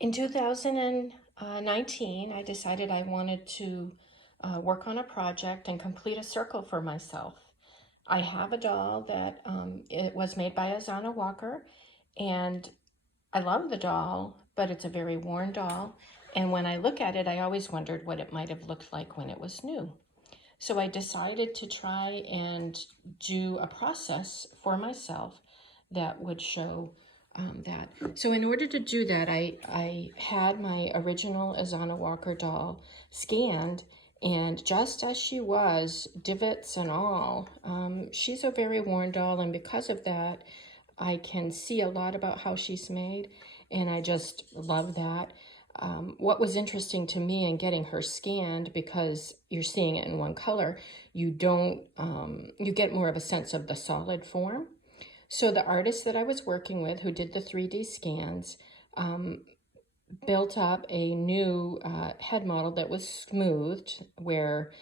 In 2019, I decided I wanted to work on a project and complete a circle for myself. I have a doll that it was made by Izannah Walker, and I love the doll, but it's a very worn doll. And when I look at it, I always wondered what it might have looked like when it was new. So I decided to try and do a process for myself that would show that. So in order to do that, I had my original Izannah Walker doll scanned, and just as she was, divots and all, she's a very worn doll, and because of that, I can see a lot about how she's made, and I just love that. What was interesting to me in getting her scanned, because you're seeing it in one color, you don't, you get more of a sense of the solid form. So the artist that I was working with who did the 3D scans built up a new head model that was smoothed, where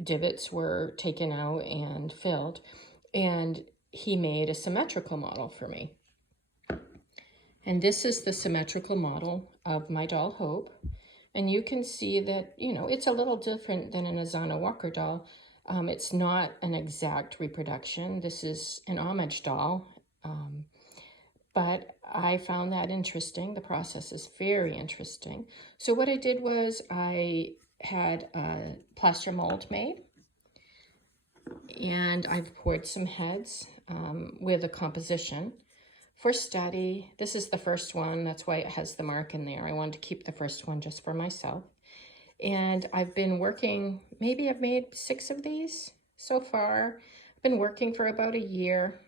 divots were taken out and filled, and he made a symmetrical model for me. And this is the symmetrical model of my doll Hope. And you can see that, you know, it's a little different than an Izannah Walker doll. It's not an exact reproduction. This is an homage doll. But I found that interesting. The process is very interesting. So what I did was I had a plaster mold made, and I've poured some heads with a composition. For study, this is the first one. That's why it has the mark in there. I wanted to keep the first one just for myself. And I've been working, maybe I've made 6 of these so far. I've been working for about a year.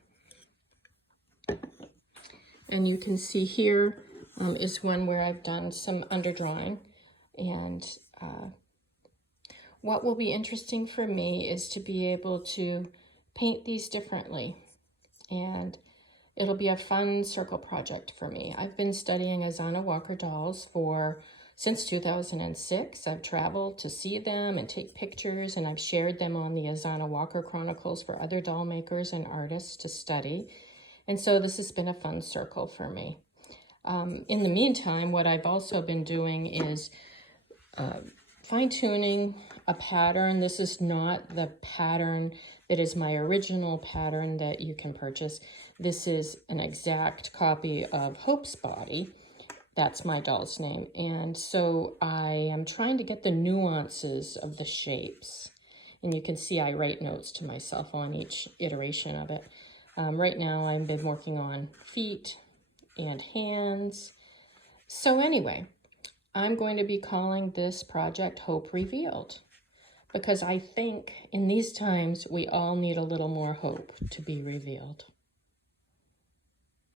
And you can see here is one where I've done some underdrawing. And what will be interesting for me is to be able to paint these differently. And it'll be a fun circle project for me. I've been studying Izannah Walker dolls since 2006. I've traveled to see them and take pictures, and I've shared them on the Izannah Walker Chronicles for other doll makers and artists to study. And so this has been a fun circle for me. In the meantime, what I've also been doing is fine-tuning a pattern. This is not the pattern that is my original pattern that you can purchase. This is an exact copy of Hope's body. That's my doll's name. And so I am trying to get the nuances of the shapes. And you can see I write notes to myself on each iteration of it. Right now I've been working on feet and hands. So anyway, I'm going to be calling this project Hope Revealed, because I think in these times we all need a little more hope to be revealed.